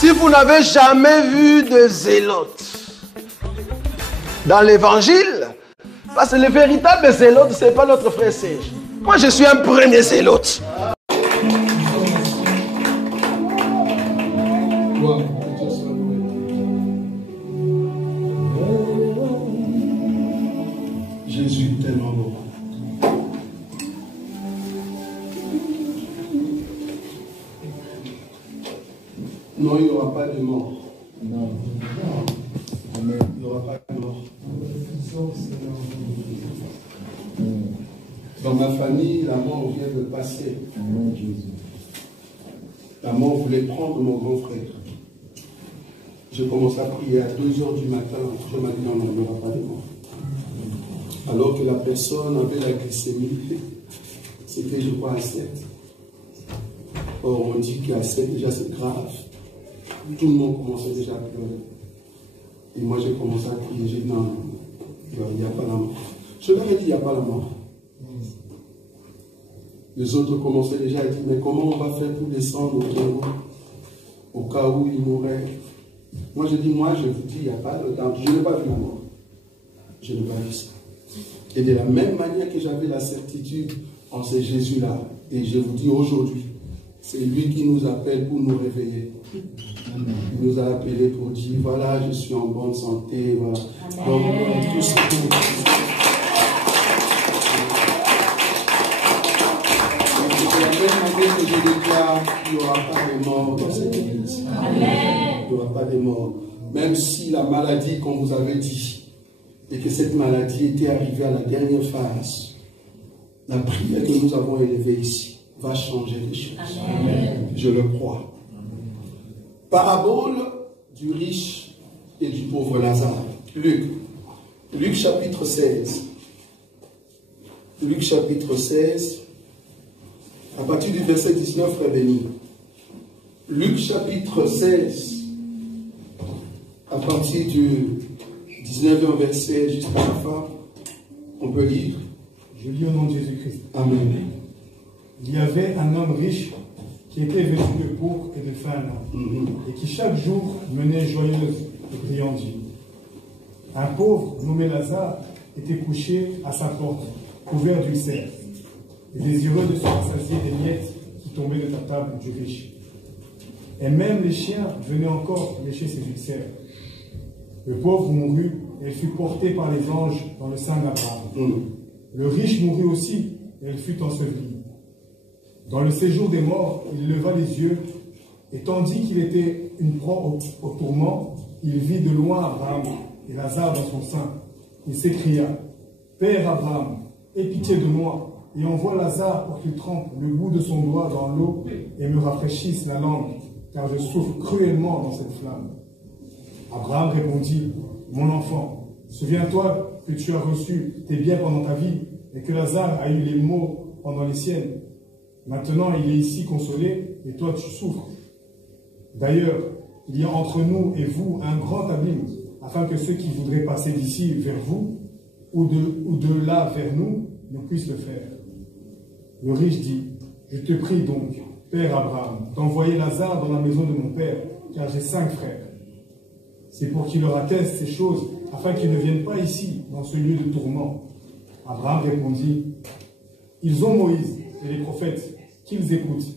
Si vous n'avez jamais vu de zélotes dans l'évangile, parce que le véritable zélote, ce n'est pas notre frère Serge. Moi, je suis un premier zélote. Jésus tellement beau. Non, il n'y aura pas de mort. Non. Amen. Il n'y aura pas de mort. Dans ma famille, la mort vient de passer. Amen, Jésus. La mort voulait prendre mon grand frère. Je commence à prier à 2 h du matin. Je m'ai dit non, non, il n'y aura pas de mort. Alors que la personne avait la glycémie, c'était, je crois, à 7. Or, on dit qu'à 7, déjà, c'est grave. Tout le monde commençait déjà à pleurer. Et moi, j'ai commencé à crier. J'ai dit non, il n'y a pas la mort. Je leur ai dit, il n'y a pas la mort. Les autres commençaient déjà à dire, mais comment on va faire pour descendre au tombeau au cas où il mourrait? Moi, je dis, moi, je vous dis, il n'y a pas de temps. Je n'ai pas vu la mort. Je n'ai pas vu ça. Et de la même manière que j'avais la certitude en ce Jésus-là, et je vous dis aujourd'hui, c'est lui qui nous appelle pour nous réveiller. Amen. Il nous a appelés pour dire, voilà, je suis en bonne santé. Voilà. Donc, tout ce que que je déclare, il n'y aura pas de mort dans cette église. Amen. Il n'y aura pas de mort. Même si la maladie, comme vous avez dit, et que cette maladie était arrivée à la dernière phase, la prière que nous avons élevée ici va changer les choses. Amen. Je le crois. Parabole du riche et du pauvre Lazare. Luc chapitre 16. Luc chapitre 16. À partir du verset 19, frère béni. Luc chapitre 16, à partir du 19e verset jusqu'à la fin, on peut lire. Je lis au nom de Jésus-Christ. Amen. Il y avait un homme riche qui était vêtu de pourpre et de fin lin, et qui chaque jour menait joyeuse et brillante vie. Un pauvre nommé Lazare était couché à sa porte, couvert d'ulcères, et désireux de se rassasier des miettes qui tombaient de la table du riche. Et même les chiens venaient encore lécher ses ulcères. Le pauvre mourut et fut porté par les anges dans le sein d'Abraham. Le riche mourut aussi et elle fut ensevelie. Dans le séjour des morts, il leva les yeux et tandis qu'il était une proie au tourment, il vit de loin Abraham et Lazare dans son sein. Il s'écria, « Père Abraham, aie pitié de moi, et envoie Lazare pour qu'il trempe le bout de son doigt dans l'eau et me rafraîchisse la langue, car je souffre cruellement dans cette flamme. » Abraham répondit, « Mon enfant, souviens-toi que tu as reçu tes biens pendant ta vie et que Lazare a eu les maux pendant les siennes. Maintenant, il est ici consolé et toi tu souffres. D'ailleurs, il y a entre nous et vous un grand abîme, afin que ceux qui voudraient passer d'ici vers vous ou de là vers nous ne puissent le faire. » Le riche dit, « Je te prie donc, Père Abraham, d'envoyer Lazare dans la maison de mon père, car j'ai 5 frères. C'est pour qu'il leur atteste ces choses, afin qu'ils ne viennent pas ici, dans ce lieu de tourment. » Abraham répondit, « Ils ont Moïse et les prophètes, qu'ils écoutent. »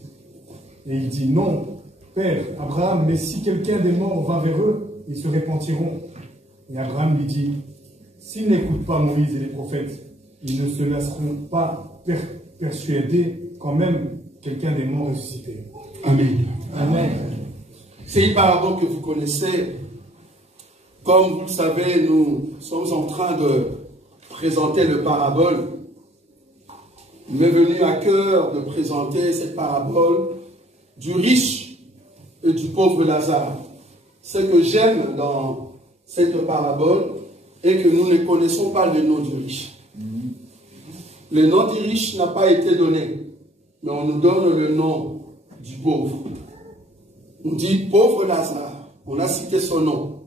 Et il dit, « Non, Père Abraham, mais si quelqu'un des morts va vers eux, ils se repentiront. » Et Abraham lui dit, « S'ils n'écoutent pas Moïse et les prophètes, ils ne se laisseront pas persuader quand même quelqu'un des morts ressuscité. » Amen. Amen. C'est une parabole que vous connaissez. Comme vous le savez, nous sommes en train de présenter le parabole. Il m'est venu à cœur de présenter cette parabole du riche et du pauvre Lazare. Ce que j'aime dans cette parabole est que nous ne connaissons pas le nom du riche. Le nom du riche n'a pas été donné, mais on nous donne le nom du pauvre. On dit pauvre Lazare, on a cité son nom.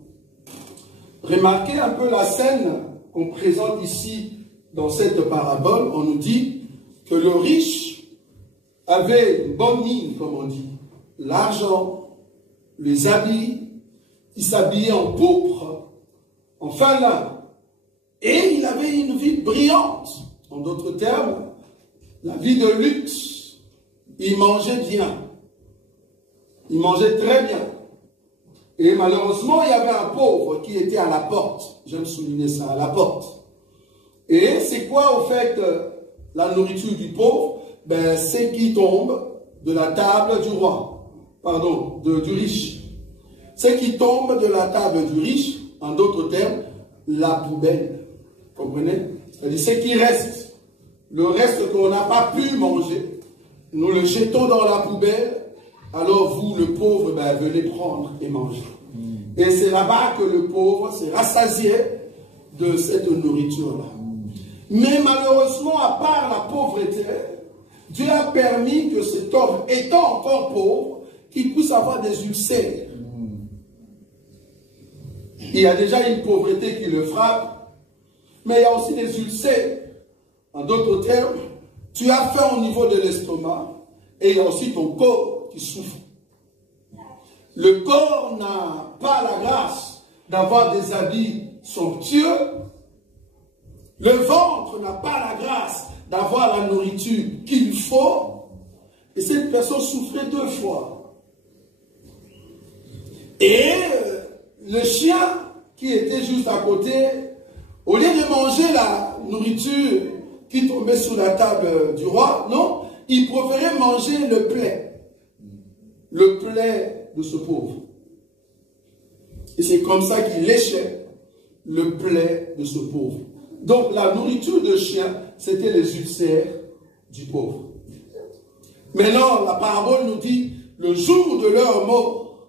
Remarquez un peu la scène qu'on présente ici dans cette parabole. On nous dit que le riche avait une bonne mine, comme on dit, l'argent, les habits, il s'habillait en pourpre, en fin lin, et il avait une vie brillante. En d'autres termes, la vie de luxe. Il mangeait bien. Il mangeait très bien. Et malheureusement, il y avait un pauvre qui était à la porte. J'aime souligner ça, à la porte. Et c'est quoi, au fait, la nourriture du pauvre? Ben, c'est qui tombe de la table du roi. Pardon, du riche. C'est qui tombe de la table du riche, en d'autres termes, la poubelle. Comprenez? C'est-à-dire, c'est qui reste. Le reste qu'on n'a pas pu manger, nous le jetons dans la poubelle. Alors vous, le pauvre, ben, venez prendre et manger. Et c'est là-bas que le pauvre s'est rassasié de cette nourriture-là. Mais malheureusement, à part la pauvreté, Dieu a permis que cet homme, étant encore pauvre, qu'il puisse avoir des ulcères. Il y a déjà une pauvreté qui le frappe, mais il y a aussi des ulcères. En d'autres termes, tu as faim au niveau de l'estomac, et il y a aussi ton corps qui souffre. Le corps n'a pas la grâce d'avoir des habits somptueux. Le ventre n'a pas la grâce d'avoir la nourriture qu'il faut. Et cette personne souffrait 2 fois. Et le chien qui était juste à côté, au lieu de manger la nourriture qui tombait sur la table du roi, non, il préférait manger le plaid. Le plaid de ce pauvre. Et c'est comme ça qu'il léchait le plaid de ce pauvre. Donc la nourriture de chien, c'était les ulcères du pauvre. Maintenant, la parabole nous dit, le jour de leur mort,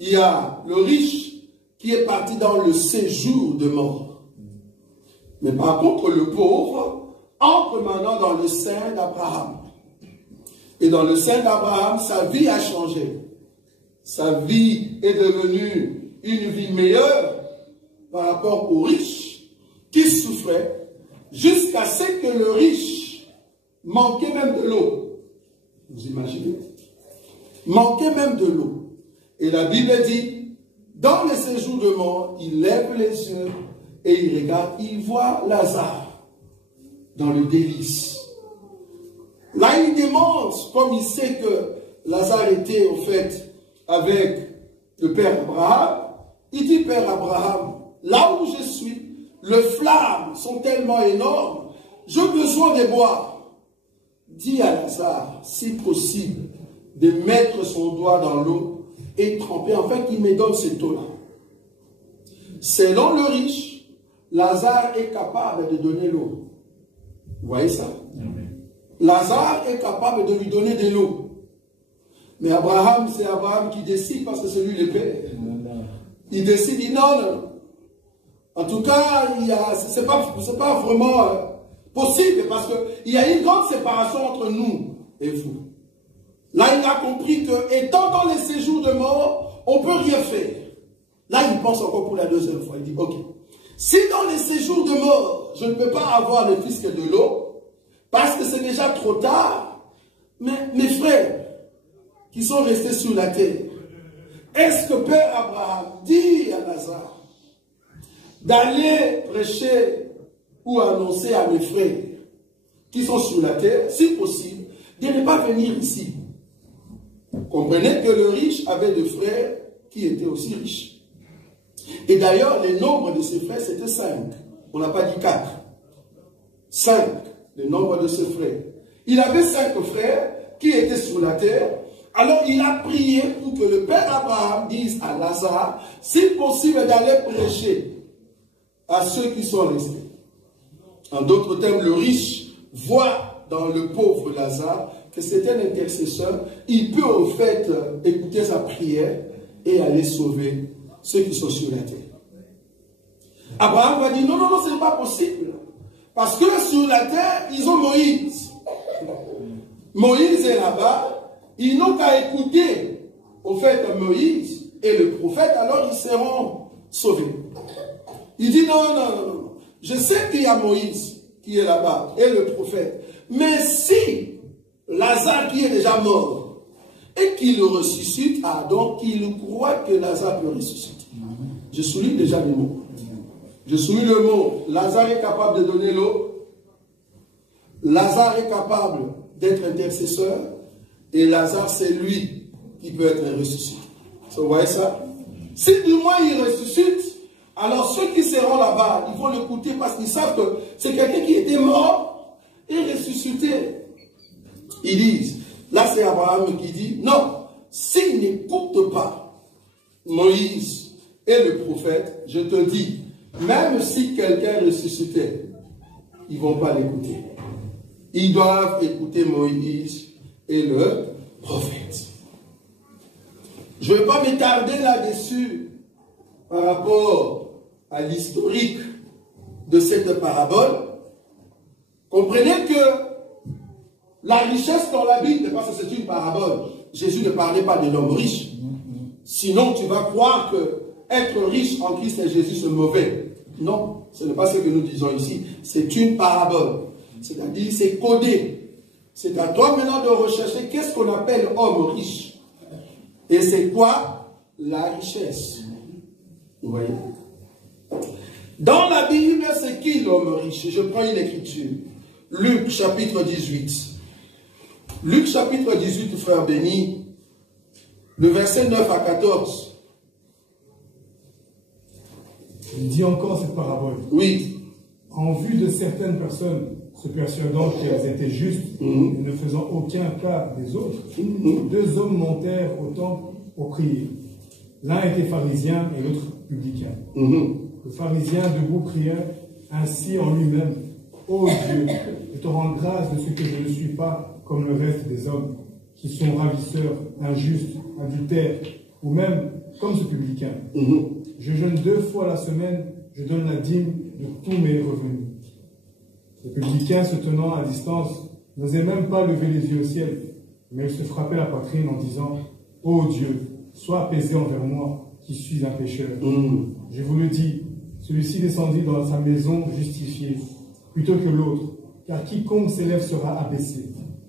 il y a le riche qui est parti dans le séjour de mort. Mais par contre, le pauvre entre maintenant dans le sein d'Abraham. Et dans le sein d'Abraham, sa vie a changé. Sa vie est devenue une vie meilleure par rapport au riche qui souffrait jusqu'à ce que le riche manquait même de l'eau. Vous imaginez? Manquait même de l'eau. Et la Bible dit, dans les séjours de mort, il lève les yeux et il regarde, il voit Lazare dans le délice. Là, il demande, comme il sait que Lazare était au fait avec le père Abraham, il dit, Père Abraham, là où je suis, les flammes sont tellement énormes, j'ai besoin de boire. Dis à Lazare, si possible, de mettre son doigt dans l'eau et tremper, afin qu'il me donne cette eau-là. Selon le riche, Lazare est capable de donner l'eau. Vous voyez ça? Lazare est capable de lui donner de l'eau. Mais Abraham, c'est Abraham qui décide parce que c'est lui le père. Il décide, il dit non, non. En tout cas, ce n'est pas vraiment possible parce qu'il y a une grande séparation entre nous et vous. Là, il a compris que, étant dans les séjours de mort, on ne peut rien faire. Là, il pense encore pour la 2e fois. Il dit, ok, si dans les séjours de mort, je ne peux pas avoir le fils que de l'eau, parce que c'est déjà trop tard, mais mes frères qui sont restés sur la terre, est-ce que Père Abraham dit à Lazare d'aller prêcher ou annoncer à mes frères qui sont sur la terre, si possible, de ne pas venir ici? Comprenez que le riche avait des frères qui étaient aussi riches. Et d'ailleurs, le nombre de ses frères, c'était 5. On n'a pas dit 4. 5, le nombre de ses frères. Il avait 5 frères qui étaient sur la terre. Alors il a prié pour que le père Abraham dise à Lazare, si possible, d'aller prêcher à ceux qui sont restés. En d'autres termes, le riche voit dans le pauvre Lazare que c'est un intercesseur. Il peut au fait écouter sa prière et aller sauver ceux qui sont sur la terre. Abraham va dire, non, non, non, ce n'est pas possible. Parce que sur la terre, ils ont Moïse. Moïse est là-bas. Ils n'ont qu'à écouter, au fait, Moïse et le prophète, alors ils seront sauvés. Il dit, non, non, non, non. Je sais qu'il y a Moïse qui est là-bas et le prophète. Mais si Lazare qui est déjà mort et qu'il ressuscite, donc il croit que Lazare peut ressusciter. Je souligne déjà le mot. Je souligne le mot. Lazare est capable de donner l'eau. Lazare est capable d'être intercesseur. Et Lazare, c'est lui qui peut être ressuscité. Vous voyez ça? Si du moins il ressuscite, alors ceux qui seront là-bas, ils vont l'écouter parce qu'ils savent que c'est quelqu'un qui était mort et ressuscité. Ils disent, là c'est Abraham qui dit, non, s'ils n'écoutent pas Moïse et le prophète, je te dis, même si quelqu'un ressuscitait, ils ne vont pas l'écouter. Ils doivent écouter Moïse et le prophète. Je ne vais pas m'étarder là-dessus par rapport à l'historique de cette parabole. Comprenez que la richesse dans la Bible, parce que c'est une parabole, Jésus ne parlait pas de l'homme riche. Sinon, tu vas croire que être riche en Christ et Jésus, c'est mauvais. Non, ce n'est pas ce que nous disons ici. C'est une parabole. C'est-à-dire, c'est codé. C'est à toi maintenant de rechercher qu'est-ce qu'on appelle homme riche. Et c'est quoi la richesse? Vous voyez? Dans la Bible, c'est qui l'homme riche? Je prends une écriture. Luc chapitre 18. Luc chapitre 18, frère béni, le verset 9 à 14. Il dit encore cette parabole. Oui. En vue de certaines personnes se persuadant qu'elles étaient justes et ne faisant aucun cas des autres, deux hommes montèrent au temple pour prier. L'un était pharisien et l'autre publicain. Le pharisien debout priait ainsi en lui-même: Ô Dieu, je te rends grâce de ce que je ne suis pas comme le reste des hommes, qui sont ravisseurs, injustes, adultères, ou même comme ce publicain. Je jeûne 2 fois la semaine, je donne la dîme de tous mes revenus. Le publicain, se tenant à distance, n'osait même pas lever les yeux au ciel, mais il se frappait la poitrine en disant: Ô Dieu, sois apaisé envers moi, qui suis un pécheur. Je vous le dis, celui-ci descendit dans sa maison justifié, plutôt que l'autre, car quiconque s'élève sera abaissé,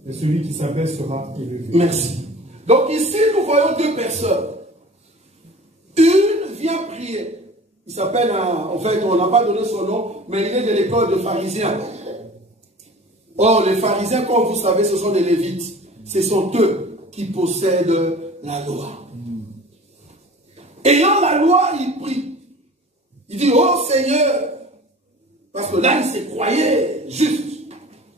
et celui qui s'abaisse sera élevé. Merci. Donc ici, nous voyons 2 personnes. Une vient prier. Il s'appelle, en fait, on n'a pas donné son nom, mais il est de l'école de pharisiens. Or, les pharisiens, comme vous savez, ce sont des lévites. Ce sont eux qui possèdent la loi. Ayant la loi, il prie. Il dit: oh Seigneur, parce que là, il se croyait juste.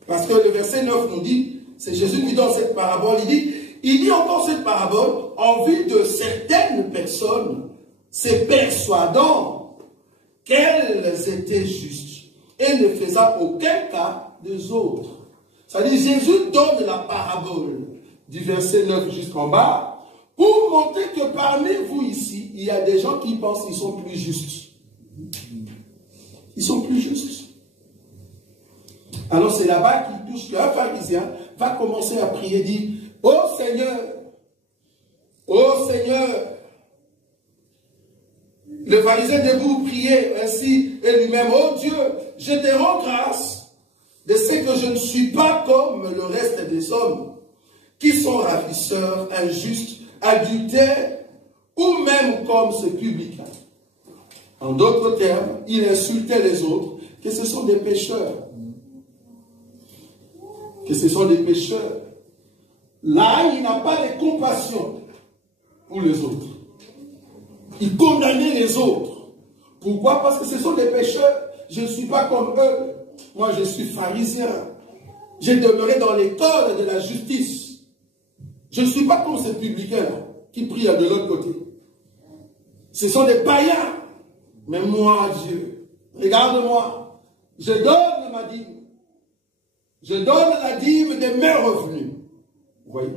Parce que le verset 9 nous dit, c'est Jésus qui donne cette parabole, il dit encore cette parabole en vue de certaines personnes se persuadant qu'elles étaient justes et ne faisant aucun cas des autres. C'est-à-dire, Jésus donne la parabole du verset 9 jusqu'en bas pour montrer que parmi vous ici, il y a des gens qui pensent qu'ils sont plus justes. Ils sont plus justes. Alors c'est là-bas qu'il touche qu'un pharisien va commencer à prier, dit: oh Seigneur, le pharisien debout priait ainsi et lui-même: oh Dieu, je te rends grâce de ce que je ne suis pas comme le reste des hommes, qui sont ravisseurs, injustes, adultères, ou même comme ce publicain. En d'autres termes, il insultait les autres, que ce sont des pécheurs. Que ce sont des pécheurs. Là, il n'a pas de compassion pour les autres. Il condamnait les autres. Pourquoi? Parce que ce sont des pécheurs. Je ne suis pas comme eux. Moi, je suis pharisien. J'ai demeuré dans l'école de la justice. Je ne suis pas comme ces publicains-là qui prient de l'autre côté. Ce sont des païens. Mais moi, Dieu, regarde-moi. Je donne ma dîme. Je donne la dîme de mes revenus. Vous voyez?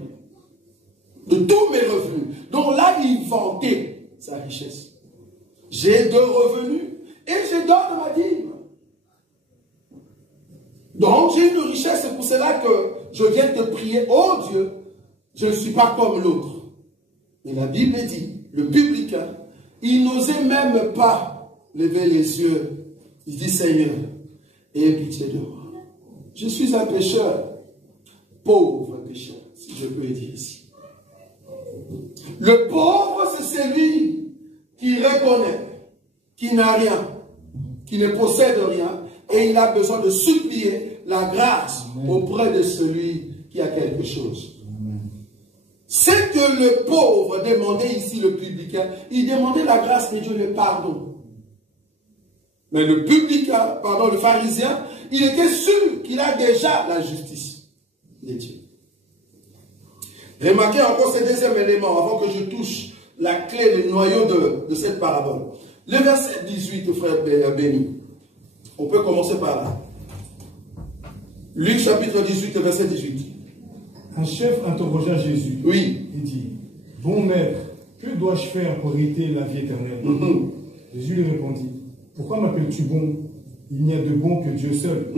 De tous mes revenus. Donc là, il vantait sa richesse. J'ai 2 revenus et je donne ma dîme. Donc j'ai une richesse, c'est pour cela que je viens te prier: oh Dieu, je ne suis pas comme l'autre. Et la Bible dit, le publicain, il n'osait même pas lever les yeux. Il dit: Seigneur, aie pitié de moi. Je suis un pécheur, pauvre pécheur, si je peux le dire ici. Le pauvre, c'est celui qui reconnaît, qui n'a rien, qui ne possède rien, et il a besoin de supplier la grâce auprès de celui qui a quelque chose. C'est que le pauvre demandait ici, le publicain, il demandait la grâce de Dieu, le pardon. Mais le publicain, pardon, le pharisien, il était sûr qu'il a déjà la justice de Dieu. Remarquez encore ce deuxième élément, avant que je touche la clé, le noyau de cette parabole. Le verset 18, frère béni. On peut commencer par là. Luc chapitre 18, verset 18. Un chef interrogea Jésus. Oui. Il dit, bon maître, que dois-je faire pour hériter la vie éternelle? Jésus lui répondit, pourquoi m'appelles-tu bon? Il n'y a de bon que Dieu seul.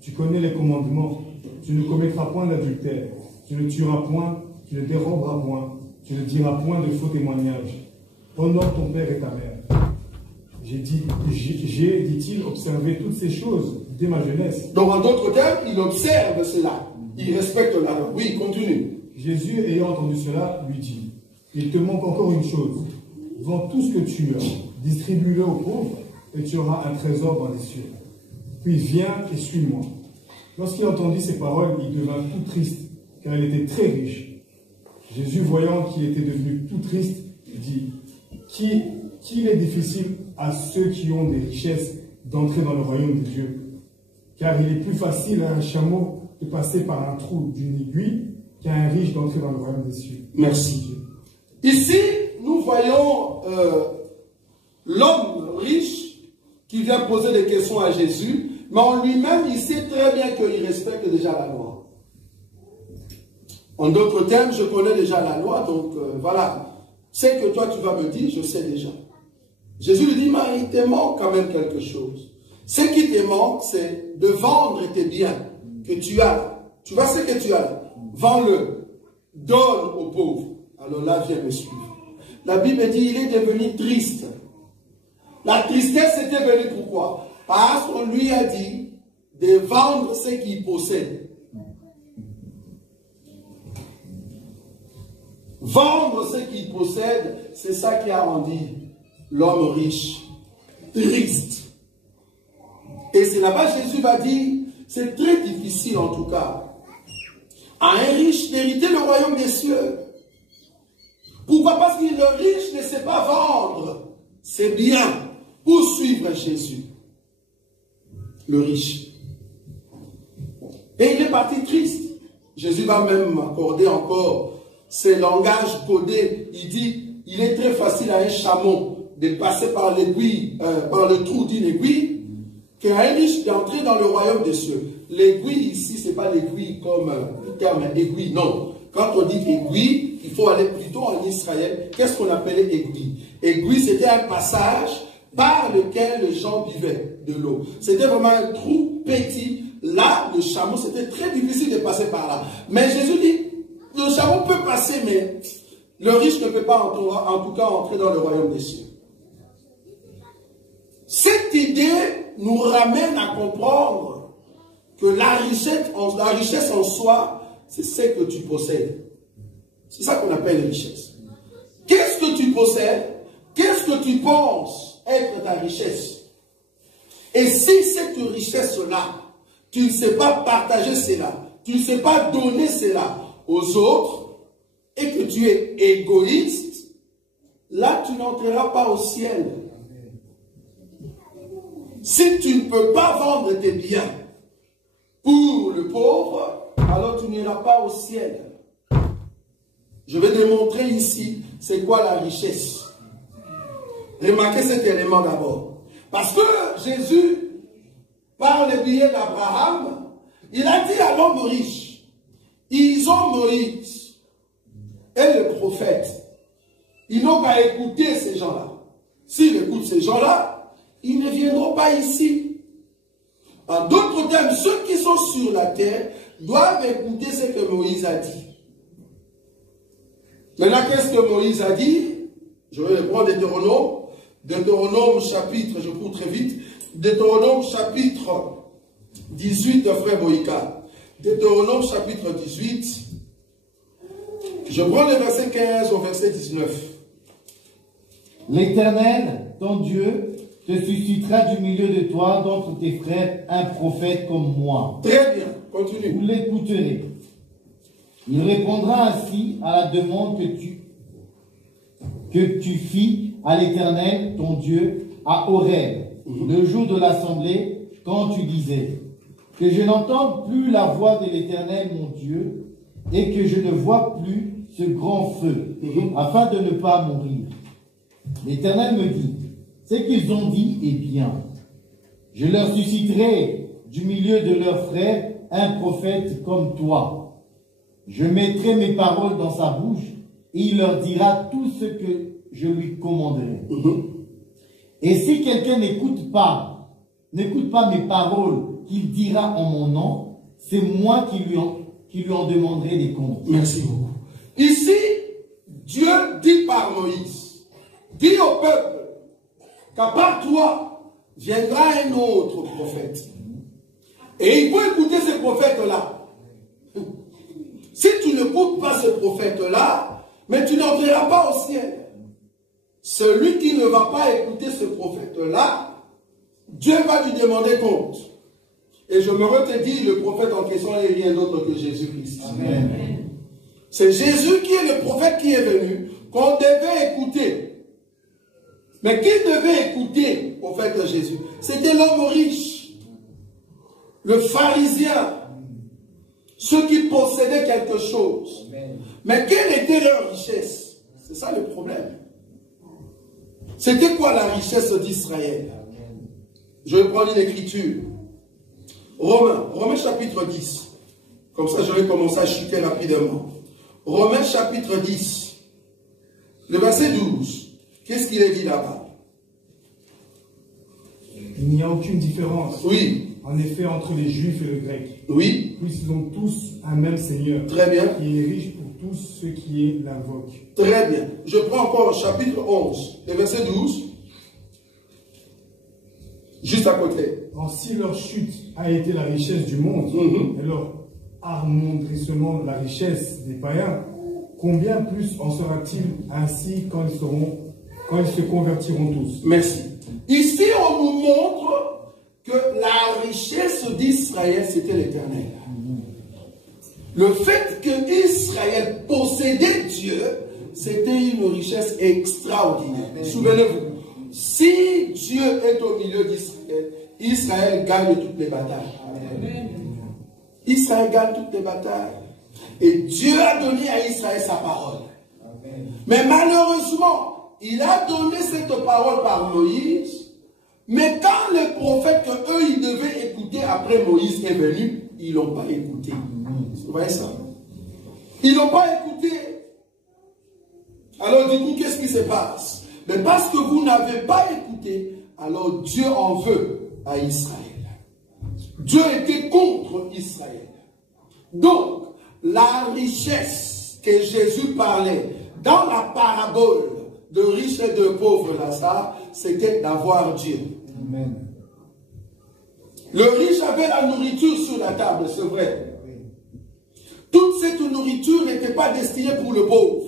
Tu connais les commandements. Tu ne commettras point d'adultère. Tu ne tueras point. Tu ne déroberas point. Tu ne diras point de faux témoignages. Honore ton père et ta mère. J'ai, dit-il, observé toutes ces choses dès ma jeunesse. Donc, en d'autres termes, il observe cela. Il respecte la loi. Oui, continue. Jésus, ayant entendu cela, lui dit, il te manque encore une chose. Vends tout ce que tu as, distribue-le aux pauvres, et tu auras un trésor dans les cieux. Puis viens et suis-moi. Lorsqu'il entendit ces paroles, il devint tout triste, car il était très riche. Jésus, voyant qu'il était devenu tout triste, dit, qu'il est difficile à ceux qui ont des richesses d'entrer dans le royaume de Dieu. Car il est plus facile à un chameau de passer par un trou d'une aiguille qu'à un riche d'entrer dans le royaume des cieux. Merci. Ici, nous voyons l'homme riche qui vient poser des questions à Jésus, mais en lui-même, il sait très bien qu'il respecte déjà la loi. En d'autres termes, je connais déjà la loi, donc voilà. C'est que toi, tu vas me dire, je sais déjà. Jésus lui dit, mais il te manque quand même quelque chose. Ce qui te manque, c'est de vendre tes biens que tu as. Tu vois ce que tu as. Vends-le. Donne aux pauvres. Alors là, viens me suivre. La Bible dit, il est devenu triste. La tristesse était venue pourquoi? Parce qu'on lui a dit de vendre ce qu'il possède. Vendre ce qu'il possède, c'est ça qui a rendu l'homme riche triste. Et c'est là-bas Jésus va dire, c'est très difficile en tout cas, à un riche d'hériter le royaume des cieux. Pourquoi? Parce que le riche ne sait pas vendre ses biens pour suivre Jésus. Le riche. Et il est parti triste. Jésus va même accorder encore ces langages codés. Il dit, il est très facile à un chameau de passer par l'aiguille, par le trou d'une aiguille, qu'à un riche d'entrer dans le royaume des cieux. L'aiguille ici, ce n'est pas l'aiguille comme le terme aiguille, non. Quand on dit aiguille, il faut aller plutôt en Israël. Qu'est-ce qu'on appelait aiguille? Aiguille, c'était un passage par lequel les gens buvaient de l'eau. C'était vraiment un trou petit. Là, le chameau, c'était très difficile de passer par là. Mais Jésus dit, le chameau peut passer, mais le riche ne peut pas en tout cas entrer dans le royaume des cieux. Cette idée nous ramène à comprendre que la richesse en soi, c'est ce que tu possèdes. C'est ça qu'on appelle richesse. Qu'est-ce que tu possèdes? Qu'est-ce que tu penses être ta richesse? Et si cette richesse-là, tu ne sais pas partager cela, tu ne sais pas donner cela aux autres, et que tu es égoïste, là tu n'entreras pas au ciel. Si tu ne peux pas vendre tes biens pour le pauvre, alors tu n'iras pas au ciel. Je vais démontrer ici c'est quoi la richesse. Remarquez cet élément d'abord. Parce que Jésus, par le biais d'Abraham, il a dit à l'homme riche, ils ont Moïse et le prophète. Ils n'ont qu'à écouter ces gens-là. S'ils écoutent ces gens-là, ils ne viendront pas ici. En d'autres termes, ceux qui sont sur la terre doivent écouter ce que Moïse a dit. Maintenant, qu'est-ce que Moïse a dit? Je vais le prendre Deutéronome. Deutéronome chapitre, je cours très vite. Deutéronome chapitre 18 de frère Boïka. Deutéronome chapitre 18. Je prends le verset 15 au verset 19. L'Éternel, ton Dieu, te suscitera du milieu de toi, d'entre tes frères, un prophète comme moi. Très bien, continue. Vous l'écouterez. Il répondra ainsi à la demande que tu fis à l'Éternel, ton Dieu, à Horeb, le jour de l'assemblée, quand tu disais que je n'entende plus la voix de l'Éternel, mon Dieu, et que je ne vois plus ce grand feu, afin de ne pas mourir. L'Éternel me dit, ce qu'ils ont dit est bien. Je leur susciterai du milieu de leurs frères un prophète comme toi. Je mettrai mes paroles dans sa bouche et il leur dira tout ce que je lui commanderai. Et si quelqu'un n'écoute pas mes paroles qu'il dira en mon nom, c'est moi qui lui en demanderai des comptes. Merci beaucoup. Ici, Dieu dit par Moïse, dit au peuple, qu'à part toi, viendra un autre prophète. Et il faut écouter ce prophète-là. Si tu n'écoutes pas ce prophète-là, mais tu n'entreras pas au ciel. Celui qui ne va pas écouter ce prophète-là, Dieu va lui demander compte. Et je me redis, le prophète en question n'est rien d'autre que Jésus-Christ. C'est Jésus qui est le prophète qui est venu, qu'on devait écouter. Mais qui devait écouter au fait de Jésus? C'était l'homme riche, le pharisien, ceux qui possédaient quelque chose. Mais quelle était leur richesse? C'est ça le problème. C'était quoi la richesse d'Israël? Je vais prendre une écriture. Romains chapitre 10. Comme ça, je vais commencer à chuter rapidement. Romains chapitre 10. Le verset 12. Qu'est-ce qu'il est dit là-bas? Il n'y a aucune différence. Oui. En effet, entre les Juifs et les Grecs. Oui. Puisqu'ils ont tous un même Seigneur. Très bien. Qui est riche pour tous ceux qui l'invoquent. Très bien. Je prends encore chapitre 11, le verset 12. Juste à côté. Alors, si leur chute a été la richesse du monde, et leur armondrissement la richesse des païens, combien plus en sera-t-il ainsi quand ils se convertiront tous? Merci. Ici, on nous montre que la richesse d'Israël, c'était l'Éternel. Le fait que Israël possédait Dieu, c'était une richesse extraordinaire. Souvenez-vous, si Dieu est au milieu d'Israël, Israël gagne toutes les batailles. Israël gagne toutes les batailles. Et Dieu a donné à Israël sa parole. Mais malheureusement, il a donné cette parole par Moïse. Mais quand les prophètes qu'eux, ils devaient écouter après Moïse est venu, ils n'ont pas écouté. Vous voyez ça? Ils n'ont pas écouté. Alors du coup, qu'est-ce qui se passe? Mais parce que vous n'avez pas écouté, alors Dieu en veut à Israël. Dieu était contre Israël. Donc, la richesse que Jésus parlait dans la parabole de riches et de pauvres Lazare, c'était d'avoir Dieu. Amen. Le riche avait la nourriture sur la table, c'est vrai. Toute cette nourriture n'était pas destinée pour le pauvre.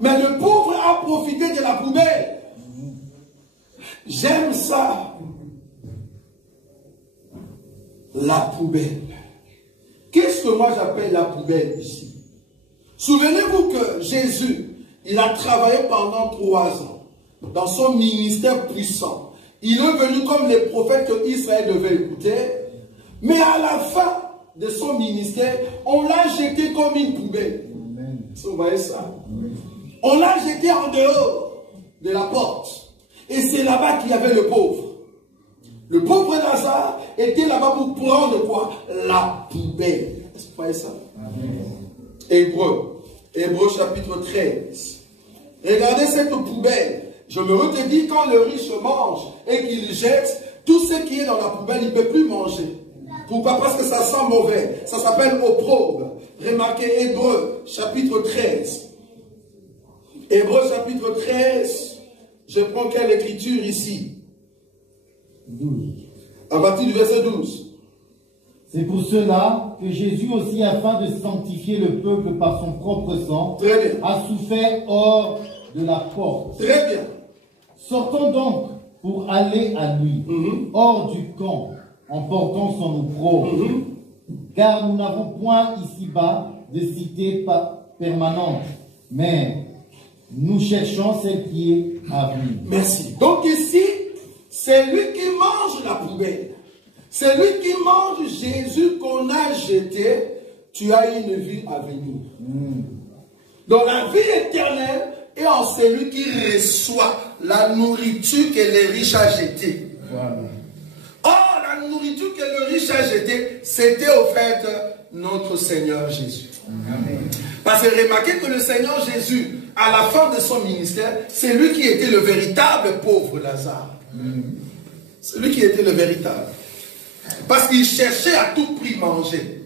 Mais le pauvre a profité de la poubelle. J'aime ça. La poubelle. Qu'est-ce que moi j'appelle la poubelle ici? Souvenez-vous que Jésus, il a travaillé pendant 3 ans dans son ministère puissant. Il est venu comme les prophètes que Israël devait écouter. Mais à la fin de son ministère, on l'a jeté comme une poubelle. Vous voyez ça? On l'a jeté en dehors de la porte. Et c'est là-bas qu'il y avait le pauvre. Le pauvre Lazare était là-bas pour prendre quoi? La poubelle. Est-ce que vous voyez ça? Hébreux chapitre 13. Regardez cette poubelle. Je me redis, quand le riche mange et qu'il jette, tout ce qui est dans la poubelle, il ne peut plus manger. Pourquoi? Parce que ça sent mauvais. Ça s'appelle opprobre. Remarquez Hébreux chapitre 13. Hébreux chapitre 13. Je prends quelle écriture ici? 12. À partir du verset 12. C'est pour cela pas que Jésus aussi, afin de sanctifier le peuple par son propre sang, a souffert hors de la porte. Très bien. Sortons donc pour aller à lui, hors du camp, en portant son opprobre. Car nous n'avons point ici-bas de cité permanente, mais nous cherchons celle qui est à venir. Merci. Donc ici, c'est lui qui mange la poubelle. C'est lui qui mange Jésus qu'on a jeté. Tu as une vie à venir. Donc la vie éternelle est en celui qui reçoit la nourriture que les riches ont jetée. Voilà. Or, la nourriture que le riche a jetée, c'était au fait notre Seigneur Jésus. Amen. Parce que remarquez que le Seigneur Jésus, à la fin de son ministère, c'est lui qui était le véritable pauvre Lazare. C'est lui qui était le véritable. Parce qu'il cherchait à tout prix manger.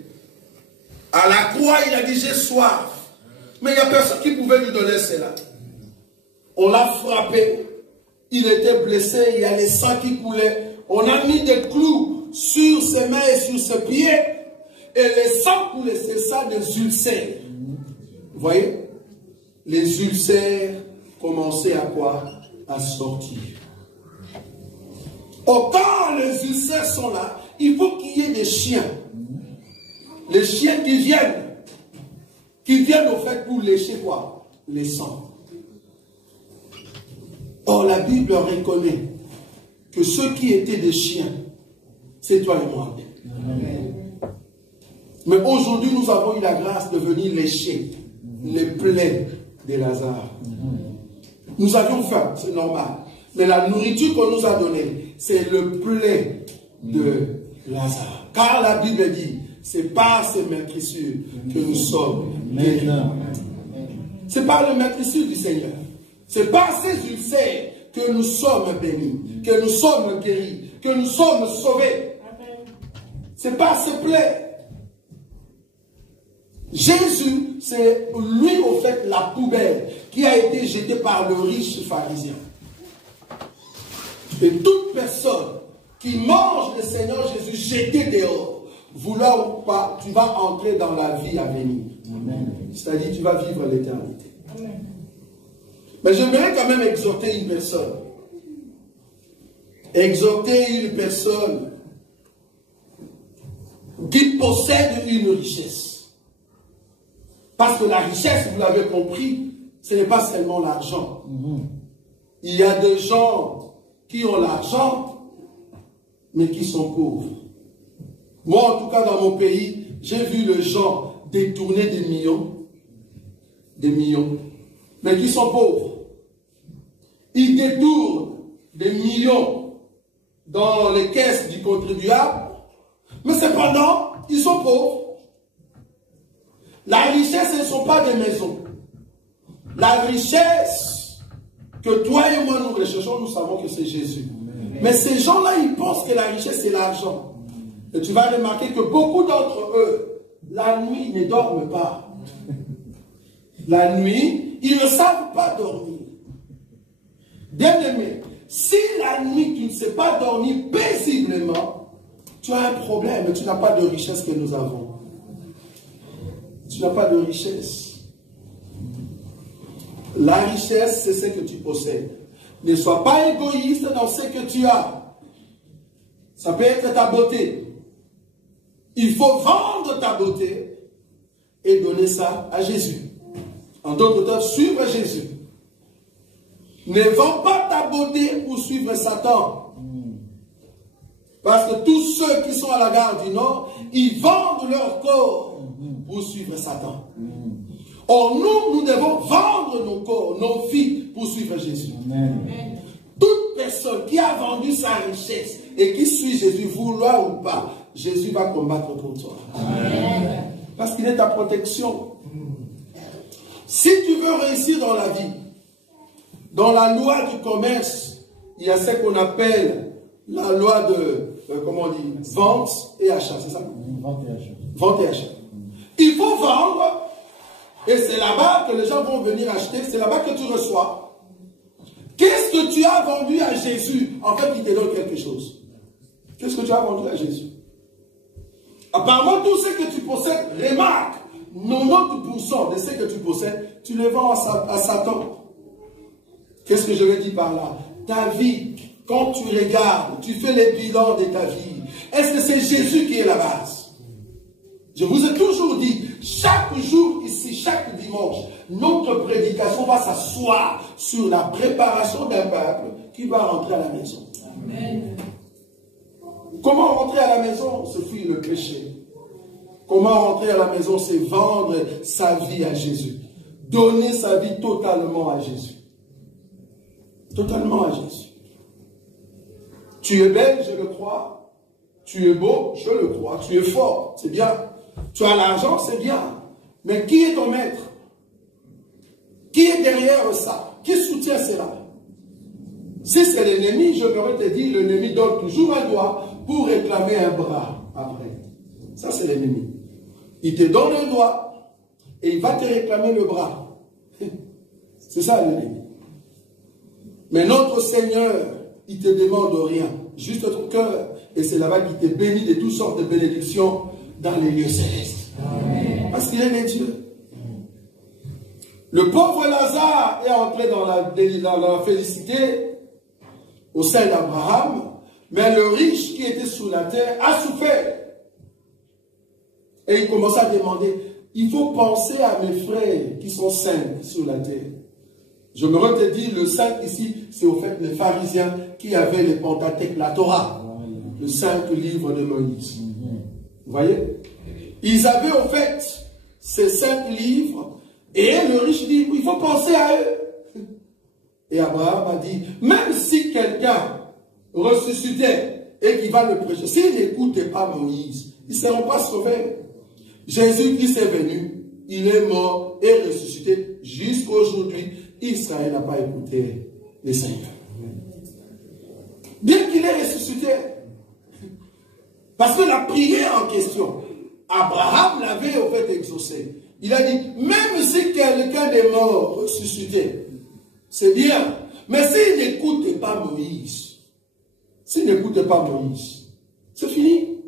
À la croix, il a dit, j'ai soif. Mais il n'y a personne qui pouvait lui donner cela. On l'a frappé. Il était blessé. Il y a les sangs qui coulaient. On a mis des clous sur ses mains et sur ses pieds. Et les sangs coulaient. C'est ça des ulcères. Vous voyez? Les ulcères commençaient à quoi? À sortir. Or, quand les ulcères sont là, il faut qu'il y ait des chiens. Les chiens qui viennent au fait pour lécher quoi? Les sangs. Or, la Bible reconnaît que ceux qui étaient des chiens, c'est toi et moi. Amen. Mais aujourd'hui, nous avons eu la grâce de venir lécher les plaies de Lazare. Nous avions faim, c'est normal. Mais la nourriture qu'on nous a donnée, c'est le plaie de Lazare. Car la Bible dit, c'est par ces meurtrissures que nous sommes guéris. C'est par le meurtrissure du Seigneur. C'est par ces ulcères que nous sommes bénis, que nous sommes guéris, que nous sommes sauvés. C'est par ces plaies. Jésus, c'est lui au fait la poubelle qui a été jetée par le riche pharisien. Et toute personne qui mange le Seigneur Jésus jeté dehors, vouloir ou pas, tu vas entrer dans la vie à venir. C'est-à-dire tu vas vivre l'éternité. Mais j'aimerais quand même exhorter une personne. Exhorter une personne qui possède une richesse. Parce que la richesse, vous l'avez compris, ce n'est pas seulement l'argent. Il y a des gens qui ont l'argent, mais qui sont pauvres. Moi, en tout cas, dans mon pays, j'ai vu les gens détourner des millions, mais qui sont pauvres. Ils détournent des millions dans les caisses du contribuable, mais cependant, ils sont pauvres. La richesse, ce ne sont pas des maisons. La richesse que toi et moi nous recherchons, nous savons que c'est Jésus. Mais ces gens-là, ils pensent que la richesse, c'est l'argent. Et tu vas remarquer que beaucoup d'entre eux, la nuit, ne dorment pas. La nuit, ils ne savent pas dormir. Bien-aimé, si la nuit, tu ne sais pas dormir paisiblement, tu as un problème, tu n'as pas de richesse que nous avons. Tu n'as pas de richesse. La richesse, c'est ce que tu possèdes. Ne sois pas égoïste dans ce que tu as. Ça peut être ta beauté. Il faut vendre ta beauté et donner ça à Jésus. En d'autres termes, suivre Jésus. Ne vends pas ta beauté pour suivre Satan. Parce que tous ceux qui sont à la gare du Nord, ils vendent leur corps pour suivre Satan. Or, nous devons vendre nos corps, nos vies pour suivre Jésus. Amen. Toute personne qui a vendu sa richesse et qui suit Jésus, vouloir ou pas, Jésus va combattre pour toi. Amen. Parce qu'il est ta protection. Si tu veux réussir dans la vie, dans la loi du commerce, il y a ce qu'on appelle la loi de, comment on dit, vente et achat, c'est ça? Vente et achat. Vente et achat. Il faut vendre, et c'est là-bas que les gens vont venir acheter, c'est là-bas que tu reçois. Qu'est-ce que tu as vendu à Jésus? En fait, il te donne quelque chose. Qu'est-ce que tu as vendu à Jésus? Apparemment, tout ce que tu possèdes, remarque, 90% de ce que tu possèdes, tu les vends à Satan. Qu'est-ce que je veux dire par là? Ta vie, quand tu regardes, tu fais les bilans de ta vie. Est-ce que c'est Jésus qui est la base? Je vous ai toujours dit, chaque jour ici, chaque dimanche, notre prédication va s'asseoir sur la préparation d'un peuple qui va rentrer à la maison. Amen. Comment rentrer à la maison? Se fuir le péché. Comment rentrer à la maison? C'est vendre sa vie à Jésus. Donner sa vie totalement à Jésus. Totalement à Jésus. Tu es belle, je le crois. Tu es beau, je le crois. Tu es fort, c'est bien. Tu as l'argent, c'est bien. Mais qui est ton maître? Qui est derrière ça? Qui soutient cela? Si c'est l'ennemi, je m'aurais te dit, l'ennemi donne toujours un doigt pour réclamer un bras après. Ça, c'est l'ennemi. Il te donne un doigt et il va te réclamer le bras. C'est ça l'ennemi. Mais notre Seigneur, il ne te demande rien. Juste ton cœur. Et c'est là-bas qu'il te bénit de toutes sortes de bénédictions dans les lieux célestes. Amen. Parce qu'il est Dieu. Le pauvre Lazare est entré dans la félicité au sein d'Abraham, mais le riche qui était sur la terre a souffert. Et il commença à demander, il faut penser à mes frères qui sont saints sur la terre. Je me redis, le saint ici, c'est au fait les pharisiens qui avaient les Pentateuques, la Torah, le simple livre de Moïse. Vous voyez? Ils avaient au fait ces 5 livres, et le riche dit, il faut penser à eux. Et Abraham a dit, même si quelqu'un ressuscitait et qui va le prêcher, s'il n'écoutait pas Moïse, ils ne seront pas sauvés. Jésus-Christ est venu, il est mort et ressuscité. Jusqu'à aujourd'hui, Israël n'a pas écouté les Seigneurs. Bien qu'il ait ressuscité. Parce que la prière en question, Abraham l'avait au fait exaucé. Il a dit, même si quelqu'un des morts ressuscité, c'est bien. Mais s'il n'écoutait pas Moïse, c'est fini.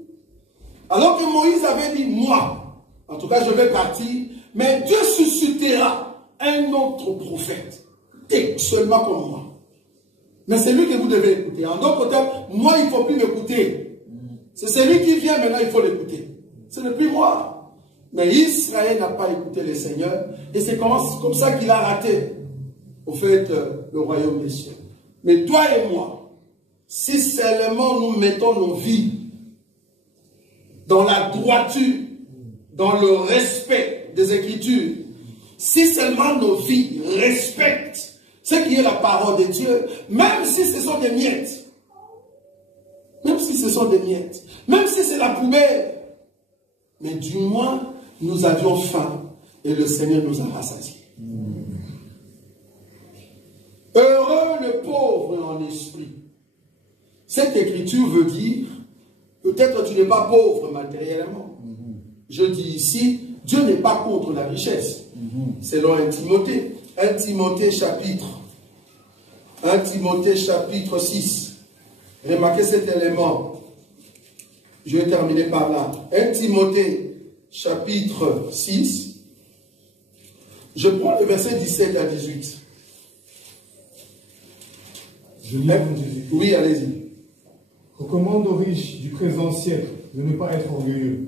Alors que Moïse avait dit, moi, en tout cas je vais partir, mais Dieu suscitera un autre prophète, seulement comme moi. Mais c'est lui que vous devez écouter. En d'autres termes, moi il ne faut plus m'écouter. C'est celui qui vient maintenant, il faut l'écouter. Ce n'est plus moi. Mais Israël n'a pas écouté le Seigneur. Et c'est comme ça qu'il a raté, au fait, le royaume des cieux. Mais toi et moi, si seulement nous mettons nos vies dans la droiture, dans le respect des Écritures, si seulement nos vies respectent ce qui est la parole de Dieu, même si ce sont des miettes, même si c'est la poubelle, mais du moins, nous avions faim et le Seigneur nous a rassasiés. Heureux le pauvre en esprit. Cette écriture veut dire, peut-être tu n'es pas pauvre matériellement. Je dis ici, Dieu n'est pas contre la richesse. Selon 1 Timothée. 1 Timothée chapitre 6. Remarquez cet élément. Je vais terminer par là. 1 Timothée chapitre 6. Je prends le verset 17 à 18. Je lis comme Jésus. Oui, allez-y. Recommande aux riches du présent siècle de ne pas être orgueilleux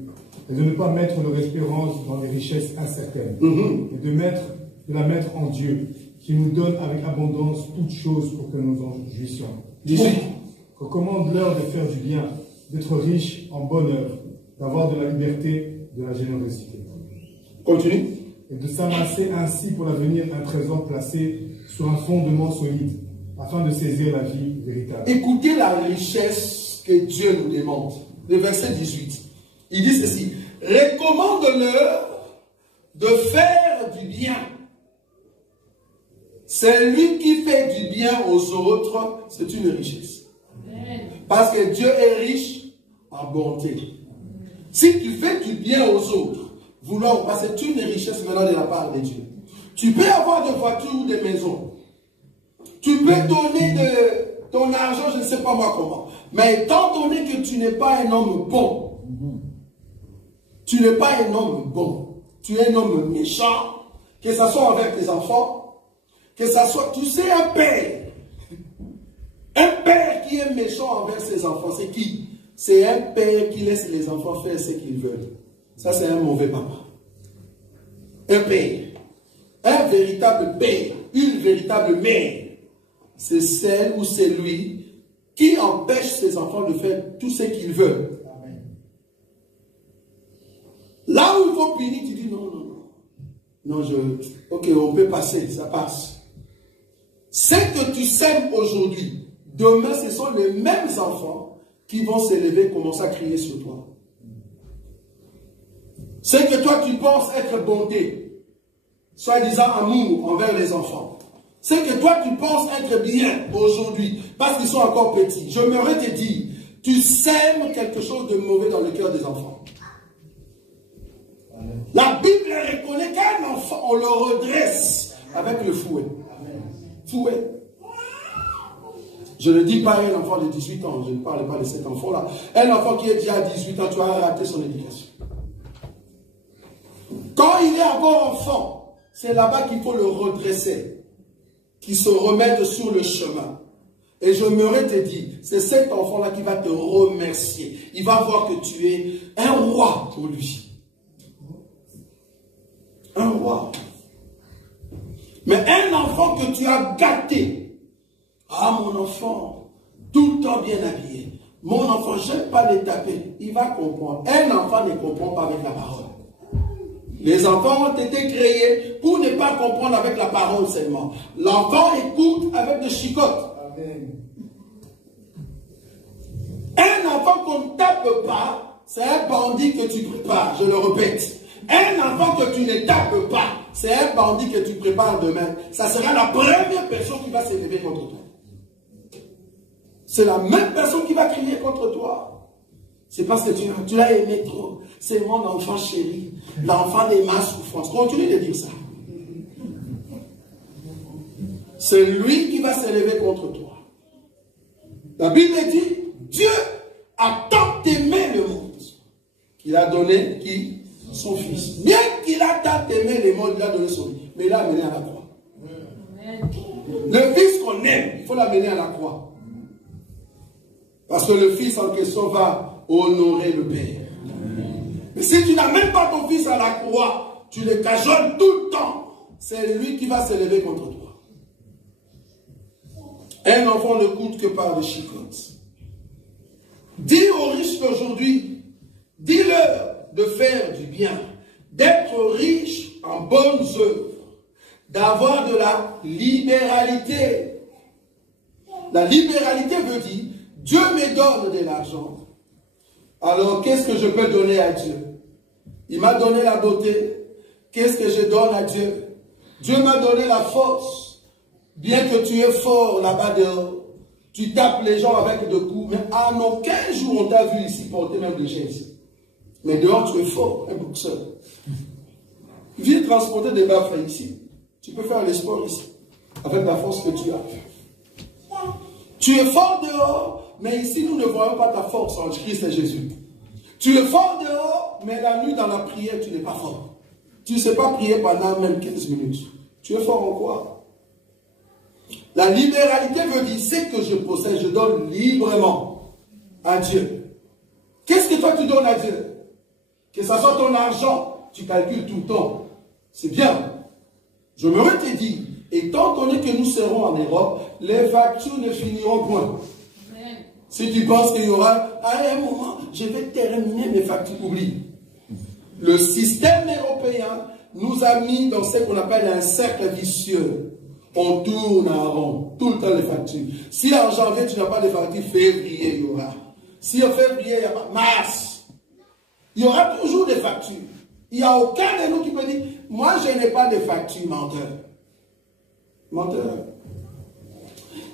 et de ne pas mettre leur espérance dans les richesses incertaines, et de la mettre en Dieu, qui nous donne avec abondance toutes choses pour que nous en jouissions. 18. Recommande-leur de faire du bien, d'être riches en bonne œuvre, d'avoir de la liberté, de la générosité. Continue. Et de s'amasser ainsi pour l'avenir un trésor placé sur un fondement solide, afin de saisir la vie véritable. Écoutez la richesse que Dieu nous demande. Le verset 18. Il dit ceci. Recommande-leur de faire du bien. Celui qui fait du bien aux autres, c'est une richesse. Amen. Parce que Dieu est riche en bonté. Si tu fais du bien aux autres, vouloir passer une richesse venant de la part de Dieu. Tu peux avoir des voitures ou des maisons. Tu peux donner de ton argent, je ne sais pas moi comment. Mais étant donné que tu n'es pas un homme bon, tu n'es pas un homme bon, tu es un homme méchant, que ce soit envers tes enfants, que ce soit, tu sais, un père qui est méchant envers ses enfants, c'est qui? C'est un père qui laisse les enfants faire ce qu'ils veulent. Ça, c'est un mauvais papa. Un père, un véritable père, une véritable mère, c'est celle ou c'est lui qui empêche ses enfants de faire tout ce qu'ils veulent. Amen. Là où il faut punir, tu dis non, non, non. Non, ok, on peut passer, ça passe. Ce que tu sèmes aujourd'hui, demain, ce sont les mêmes enfants qui vont s'élever, commencer à crier sur toi. Ce que toi, tu penses être bonté, soi-disant amour envers les enfants, ce que toi, tu penses être bien aujourd'hui, parce qu'ils sont encore petits, je m'aurais te dire, tu sèmes quelque chose de mauvais dans le cœur des enfants. Amen. La Bible reconnaît qu'un enfant, on le redresse avec le fouet. Amen. Fouet. Je ne dis pas un enfant de 18 ans, je ne parle pas de cet enfant-là. Un enfant qui est déjà à 18 ans, tu as raté son éducation. Quand il est encore enfant, c'est là-bas qu'il faut le redresser, qu'il se remette sur le chemin. Et je m'aurais te dit, c'est cet enfant-là qui va te remercier. Il va voir que tu es un roi pour lui. Un roi. Mais un enfant que tu as gâté, ah mon enfant, tout le temps bien habillé, mon enfant, je n'aime pas les taper, il va comprendre. Un enfant ne comprend pas avec la parole. Les enfants ont été créés pour ne pas comprendre avec la parole seulement. L'enfant écoute avec des chicottes. Amen. Un enfant qu'on ne tape pas, c'est un bandit que tu prépares, je le répète. Un enfant que tu ne tapes pas, c'est un bandit que tu prépares demain. Ça sera la première personne qui va s'élever contre toi. C'est la même personne qui va crier contre toi. C'est parce que tu l'as aimé trop. C'est mon enfant chéri, l'enfant de ma souffrance. Continue de dire ça. C'est lui qui va s'élever contre toi. La Bible dit, Dieu a tant aimé le monde qu'il a donné qui? Son fils. Bien qu'il a tant aimé le monde, il a donné son fils. Mais il l'a amené à la croix. Le fils qu'on aime, il faut l'amener à la croix. Parce que le fils en question va honorer le Père. Mais si tu n'as même pas ton fils à la croix, tu le cajoles tout le temps, c'est lui qui va s'élever contre toi. Un enfant ne coûte que par des chicottes. Dis aux riches d'aujourd'hui, dis-leur de faire du bien, d'être riche en bonnes œuvres, d'avoir de la libéralité. La libéralité veut dire, Dieu me donne de l'argent. Alors, qu'est-ce que je peux donner à Dieu? Il m'a donné la beauté. Qu'est-ce que je donne à Dieu? Dieu m'a donné la force. Bien que tu es fort là-bas dehors, tu tapes les gens avec des coups, mais en aucun jour on t'a vu ici porter même des chaises. Mais dehors, tu es fort, un boxeur. Viens transporter des baffes ici. Tu peux faire les sports ici, avec la force que tu as. Tu es fort dehors, mais ici, nous ne voyons pas ta force en Christ et Jésus. Tu es fort dehors, mais la nuit dans la prière, tu n'es pas fort. Tu ne sais pas prier pendant même 15 minutes. Tu es fort en quoi? La libéralité veut dire, ce que je possède, je donne librement à Dieu. Qu'est-ce que toi tu donnes à Dieu? Que ce soit ton argent, tu calcules tout le temps. C'est bien. Je me te dit, étant donné que nous serons en Europe, les factures ne finiront point. Amen. Si tu penses qu'il y aura, à un moment, je vais terminer mes factures, oublie. Le système européen nous a mis dans ce qu'on appelle un cercle vicieux. On tourne en rond, tout le temps les factures. Si en janvier, tu n'as pas de factures, février, il y aura. Si en février, il n'y a pas, mars, il y aura toujours des factures. Il n'y a aucun de nous qui peut dire, moi, je n'ai pas de factures, menteur. Menteur.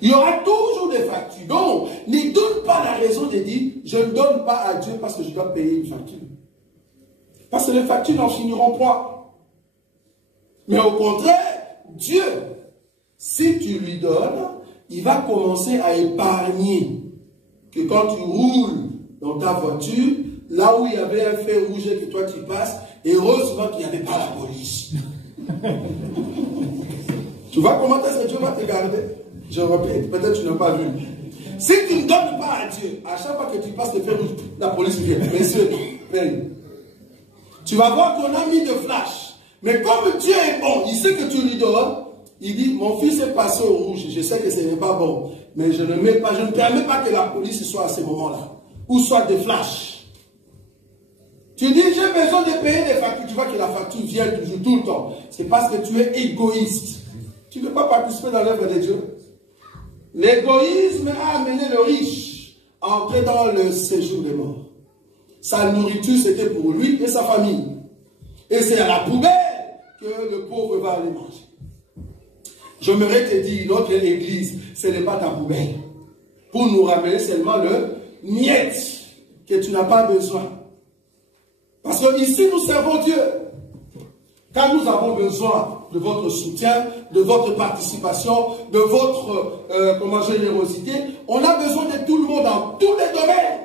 Il y aura toujours des factures. Donc, ne donne pas la raison de dire, je ne donne pas à Dieu parce que je dois payer une facture. Parce que les factures n'en finiront pas. Mais au contraire, Dieu, si tu lui donnes, il va commencer à épargner. Que quand tu roules dans ta voiture, là où il y avait un feu rouge et que toi tu passes, et heureusement qu'il n'y avait pas la police. Tu vois comment est-ce que Dieu va te garder? Je répète, peut-être tu n'as pas vu. Si tu ne donnes pas à Dieu, à chaque fois que tu passes le feu rouge, la police vient. Messieurs, tu vas voir ton ami de flash. Mais comme Dieu est bon, il sait que tu lui donnes. Il dit, mon fils est passé au rouge. Je sais que ce n'est pas bon. Mais je ne permets pas que la police soit à ce moment-là. Ou soit des flashs. Tu dis, j'ai besoin de payer des factures. Tu vois que la facture vient toujours, tout le temps. C'est parce que tu es égoïste. Tu ne veux pas participer dans l'œuvre de Dieu. L'égoïsme a amené le riche à entrer dans le séjour des morts. Sa nourriture, c'était pour lui et sa famille. Et c'est à la poubelle que le pauvre va aller manger. J'aimerais te dire, notre église, ce n'est pas ta poubelle. Pour nous ramener seulement le miette que tu n'as pas besoin. Parce que ici, nous servons Dieu. Quand nous avons besoin de votre soutien, de votre participation, de votre générosité, on a besoin de tout le monde dans tous les domaines.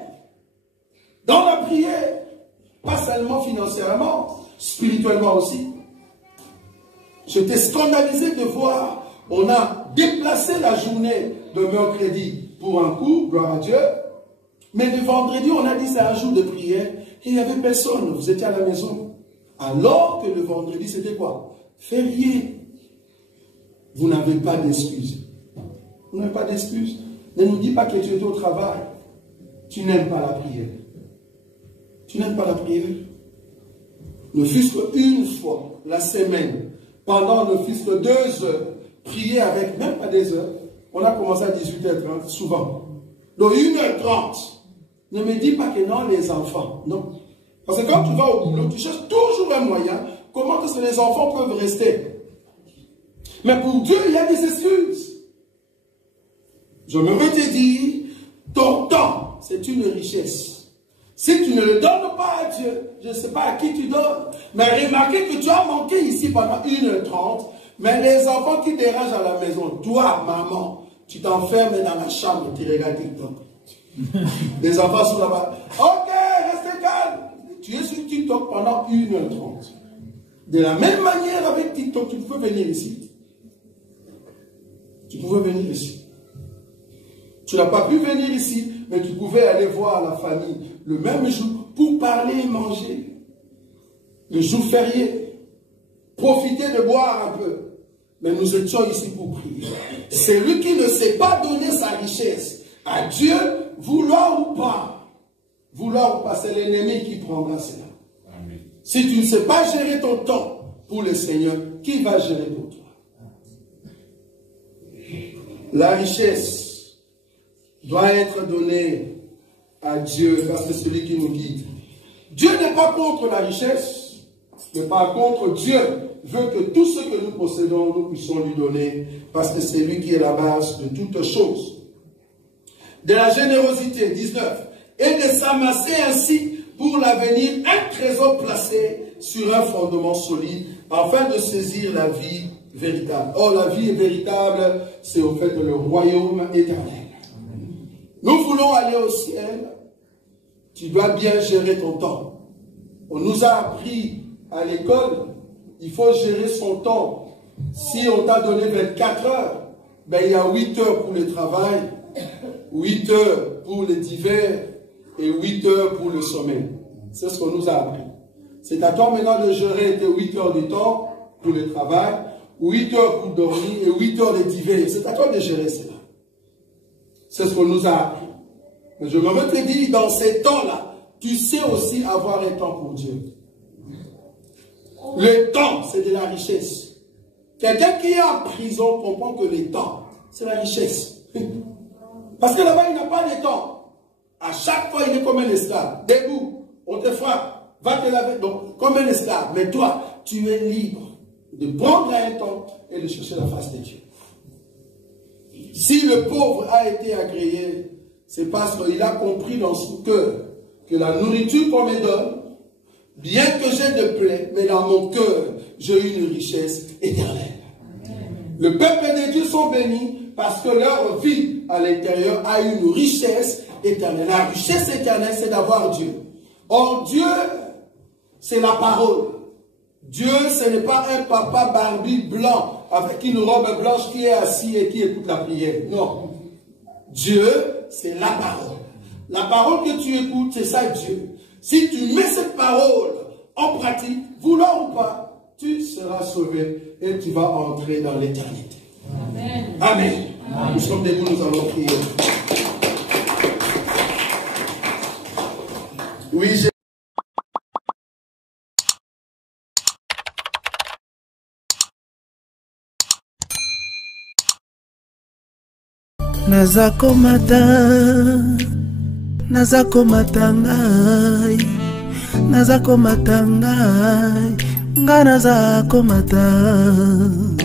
Dans la prière, pas seulement financièrement, spirituellement aussi. J'étais scandalisé de voir, on a déplacé la journée de mercredi pour un coup, gloire à Dieu. Mais le vendredi, on a dit c'est un jour de prière et il n'y avait personne, vous étiez à la maison. Alors que le vendredi, c'était quoi? Férié. Vous n'avez pas d'excuses. Vous n'avez pas d'excuses. Ne nous dis pas que tu étais au travail. Tu n'aimes pas la prière. Tu n'aimes pas la prière. Ne fût-ce qu'une fois la semaine, pendant ne fût-ce que 2 heures, prier avec même pas des heures. On a commencé à 18h30, souvent. Donc 1h30. Ne me dis pas que non, les enfants. Non. Parce que quand tu vas au boulot, tu cherches toujours un moyen. Comment est-ce que les enfants peuvent rester? Mais pour Dieu, il y a des excuses. Je me veux te dire, ton temps, c'est une richesse. Si tu ne le donnes pas à Dieu, je ne sais pas à qui tu donnes. Mais remarquez que tu as manqué ici pendant 1h30. Mais les enfants qui dérangent à la maison, toi, maman, tu t'enfermes dans la chambre, tu regardes TikTok. Les enfants sont là-bas. Ok, restez calme. Tu es sur TikTok pendant 1h30. De la même manière avec TikTok, tu peux venir ici. Tu pouvais venir ici. Tu n'as pas pu venir ici, mais tu pouvais aller voir la famille le même jour pour parler et manger. Le jour férié. Profiter de boire un peu. Mais nous étions ici pour prier. Celui qui ne sait pas donner sa richesse à Dieu, vouloir ou pas, c'est l'ennemi qui prendra cela. Amen. Si tu ne sais pas gérer ton temps pour le Seigneur, qui va gérer pour toi? La richesse doit être donnée à Dieu, parce que c'est celui qui nous guide. Dieu n'est pas contre la richesse, mais par contre, Dieu veut que tout ce que nous possédons, nous puissions lui donner, parce que c'est lui qui est la base de toutes choses. De la générosité, 19, et de s'amasser ainsi pour l'avenir un trésor placé sur un fondement solide, afin de saisir la vie véritable. Or, la vie est véritable, c'est au fait le royaume éternel. Nous voulons aller au ciel, tu dois bien gérer ton temps. On nous a appris à l'école, il faut gérer son temps. Si on t'a donné 24 heures, ben il y a 8 heures pour le travail, 8 heures pour les divers et 8 heures pour le sommeil. C'est ce qu'on nous a appris. C'est à toi maintenant de gérer tes 8 heures de temps pour le travail, 8 heures pour dormir et 8 heures de divers. C'est à toi de gérer cela. C'est ce qu'on nous a appris. Mais je me te dire, dans ces temps-là, tu sais aussi avoir un temps pour Dieu. Le temps, c'est de la richesse. Quelqu'un qui est en prison comprend que le temps, c'est la richesse. Parce que là-bas, il n'a pas de temps. À chaque fois, il est comme un esclave. Debout, on te frappe, va te laver. Donc, comme un esclave. Mais toi, tu es libre de prendre un temps et de chercher la face de Dieu. Si le pauvre a été agréé, c'est parce qu'il a compris dans son cœur que la nourriture qu'on me donne, bien que j'ai de plaie, mais dans mon cœur, j'ai une richesse éternelle. Le peuple de Dieu sont bénis parce que leur vie à l'intérieur a une richesse éternelle. La richesse éternelle, c'est d'avoir Dieu. Or, Dieu, c'est la parole. Dieu, ce n'est pas un papa Barbie blanc avec une robe blanche qui est assis et qui écoute la prière. Non. Dieu, c'est la parole. La parole que tu écoutes, c'est ça Dieu. Si tu mets cette parole en pratique, voulant ou pas, tu seras sauvé et tu vas entrer dans l'éternité. Amen. Amen. Amen. Nous sommes debout, nous allons prier. Oui, j'ai... Nazako matangai, nazako matangai, nga nazako matangai.